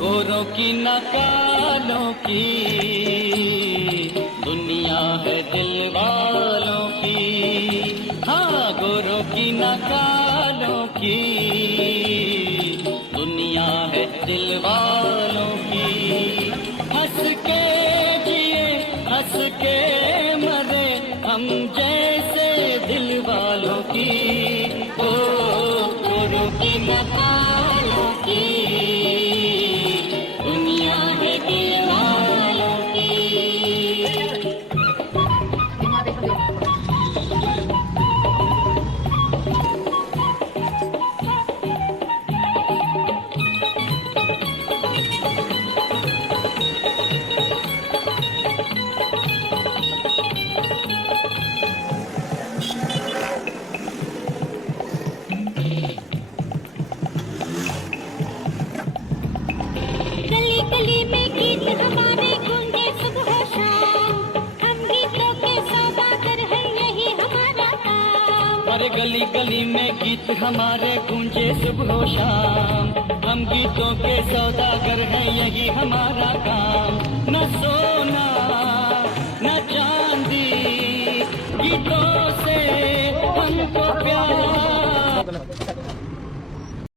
गोरों की न कालों की दुनिया है दिल वालों की। हाँ, गोरों की न कालों की दुनिया है दिल वालों की। हंस के जिए हंस के मरे हम जैसे दिल वालों की। ओ गोरों की न कालों की दुनिया है दिल वालों की। गली गली में गीत हमारे गूंजे सुबह शाम, हम गीतों के सौदागर हैं यही हमारा काम। अरे गली गली में गीत हमारे गूंजे सुबह शाम, हम गीतों के सौदागर हैं यही हमारा काम। न सोना न चांदी गीतों से हमको प्यार